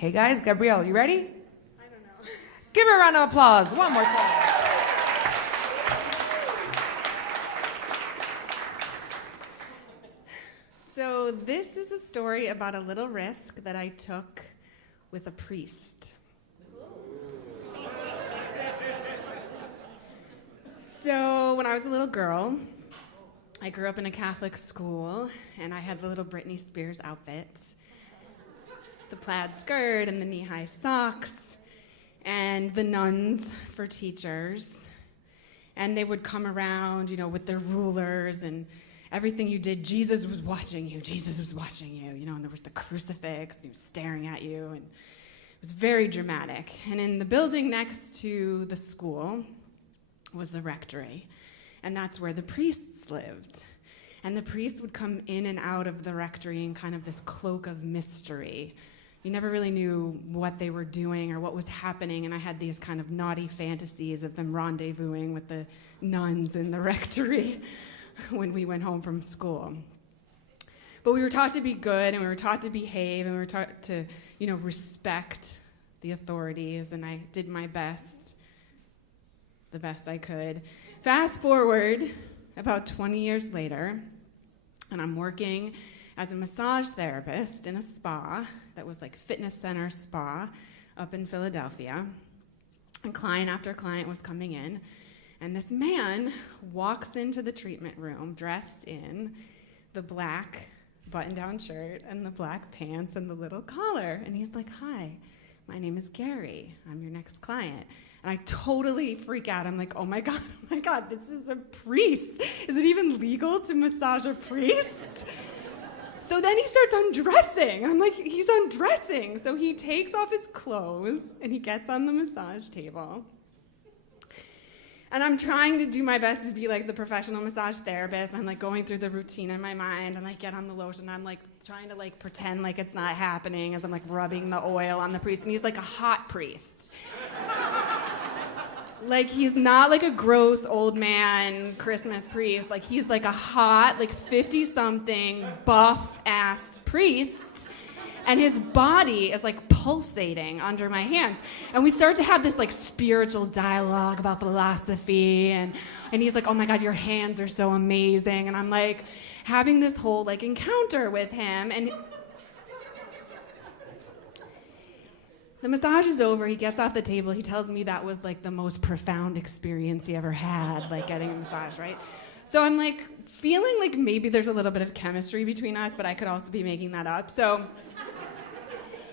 Okay, guys, Gabrielle, you ready? I don't know. Give her a round of applause one more time. So this is a story about a little risk that I took with a priest. So when I was a little girl, I grew up in a Catholic school, and I had the little Britney Spears outfit, the plaid skirt and the knee-high socks, and the nuns for teachers. And they would come around, with their rulers, and everything you did, Jesus was watching you, and there was the crucifix, and he was staring at you, and it was very dramatic. And in the building next to the school was the rectory, and that's where the priests lived. And the priests would come in and out of the rectory in kind of this cloak of mystery. You never really knew what they were doing or what was happening, and I had these kind of naughty fantasies of them rendezvousing with the nuns in the rectory when we went home from school. But we were taught to be good, and we were taught to behave, and we were taught to, respect the authorities, and I did my best, the best I could. Fast forward about 20 years later, and I'm working as a massage therapist in a spa that was like fitness center spa up in Philadelphia. And client after client was coming in, and this man walks into the treatment room dressed in the black button-down shirt and the black pants and the little collar. And he's like, "Hi, my name is Gary. I'm your next client." And I totally freak out. I'm like, oh my God, this is a priest. Is it even legal to massage a priest? So then he starts undressing. I'm like, he's undressing. So he takes off his clothes and he gets on the massage table. And I'm trying to do my best to be like the professional massage therapist. I'm like going through the routine in my mind, and I get on the lotion. I'm like trying to like pretend like it's not happening as I'm like rubbing the oil on the priest. And he's like a hot priest. Like, he's not like a gross old man Christmas priest. Like, he's like a hot, like 50-something buff-assed priest. And his body is like pulsating under my hands. And we start to have this like spiritual dialogue about philosophy. And he's like, oh my God, your hands are so amazing. And I'm like having this whole like encounter with him. And the massage is over, he gets off the table, he tells me that was like the most profound experience he ever had, like getting a massage, right? So I'm like feeling like maybe there's a little bit of chemistry between us, but I could also be making that up. So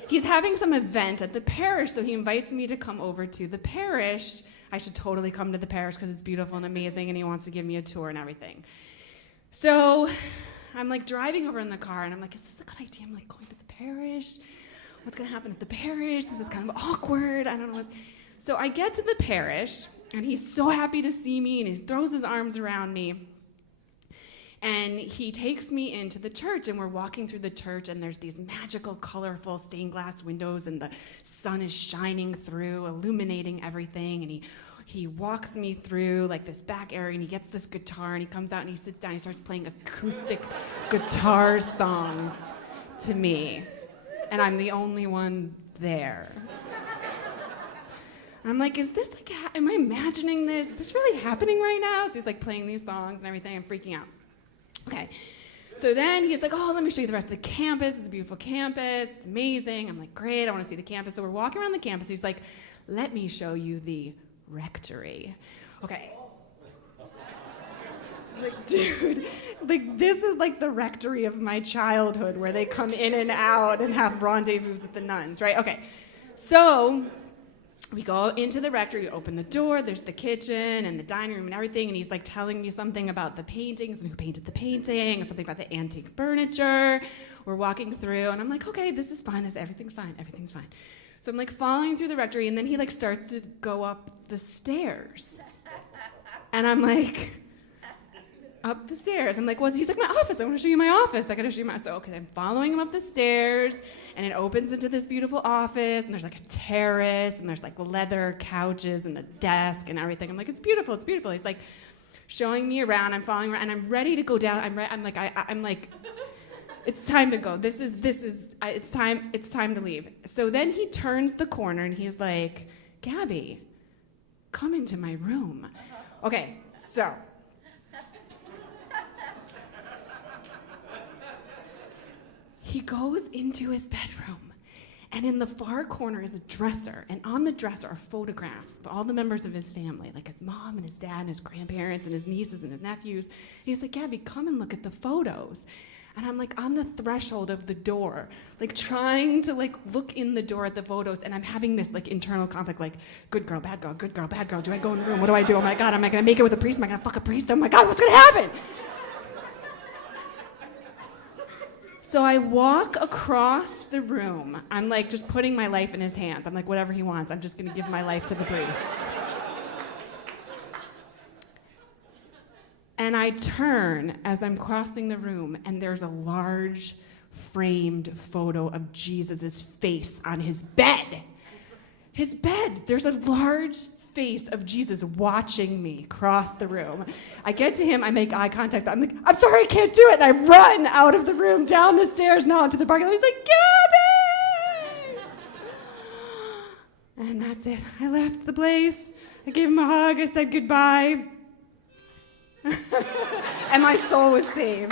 he's having some event at the parish, so he invites me to come over to the parish. I should totally come to the parish because it's beautiful and amazing, and he wants to give me a tour and everything. So I'm like driving over in the car, and I'm like, is this a good idea? I'm like going to the parish. What's going to happen at the parish? This is kind of awkward. I don't know what. So I get to the parish, and he's so happy to see me, and he throws his arms around me. And he takes me into the church, and we're walking through the church, and there's these magical, colorful stained glass windows, and the sun is shining through, illuminating everything. And he walks me through like this back area, and he gets this guitar, and he comes out, and he sits down, and he starts playing acoustic guitar songs to me. And I'm the only one there. I'm like, is this like, am I imagining this? Is this really happening right now? So he's like playing these songs and everything. I'm freaking out. Okay. So then he's like, oh, let me show you the rest of the campus. It's a beautiful campus. It's amazing. I'm like, great. I want to see the campus. So we're walking around the campus. He's like, let me show you the rectory. Okay. Like, dude, like this is like the rectory of my childhood where they come in and out and have rendezvous with the nuns, right? Okay, so we go into the rectory, we open the door, there's the kitchen and the dining room and everything, and he's like telling me something about the paintings and who painted the painting, and something about the antique furniture. We're walking through, and I'm like, okay, this is fine, everything's fine. So I'm like following through the rectory, and then he like starts to go up the stairs. And I'm like, up the stairs. I'm like, well, he's like, my office. I want to show you my office. I got to show you my. So, okay, I'm following him up the stairs, and it opens into this beautiful office, and there's like a terrace, and there's like leather couches and a desk and everything. I'm like, it's beautiful. He's like showing me around. I'm following around, and I'm ready to go down. I'm like, It's time to go. It's time to leave. So then he turns the corner and he's like, Gabby, come into my room. Okay, so. He goes into his bedroom, and in the far corner is a dresser, and on the dresser are photographs of all the members of his family, like his mom and his dad and his grandparents and his nieces and his nephews. And he's like, Gabby, come and look at the photos. And I'm like on the threshold of the door, like trying to like look in the door at the photos, and I'm having this like internal conflict, like good girl, bad girl, good girl, bad girl. Do I go in the room? What do I do? Oh my God, am I gonna make it with a priest? Am I gonna fuck a priest? Oh my God, what's gonna happen? So I walk across the room. I'm like just putting my life in his hands. I'm like, whatever he wants, I'm just gonna give my life to the priest. And I turn as I'm crossing the room, and there's a large framed photo of Jesus' face on his bed. His bed, there's a large face of Jesus watching me cross the room. I get to him, I make eye contact. I'm like, I'm sorry, I can't do it. And I run out of the room, down the stairs, now into the parking lot. He's like, Gabby! And that's it. I left the place. I gave him a hug. I said goodbye. And my soul was saved.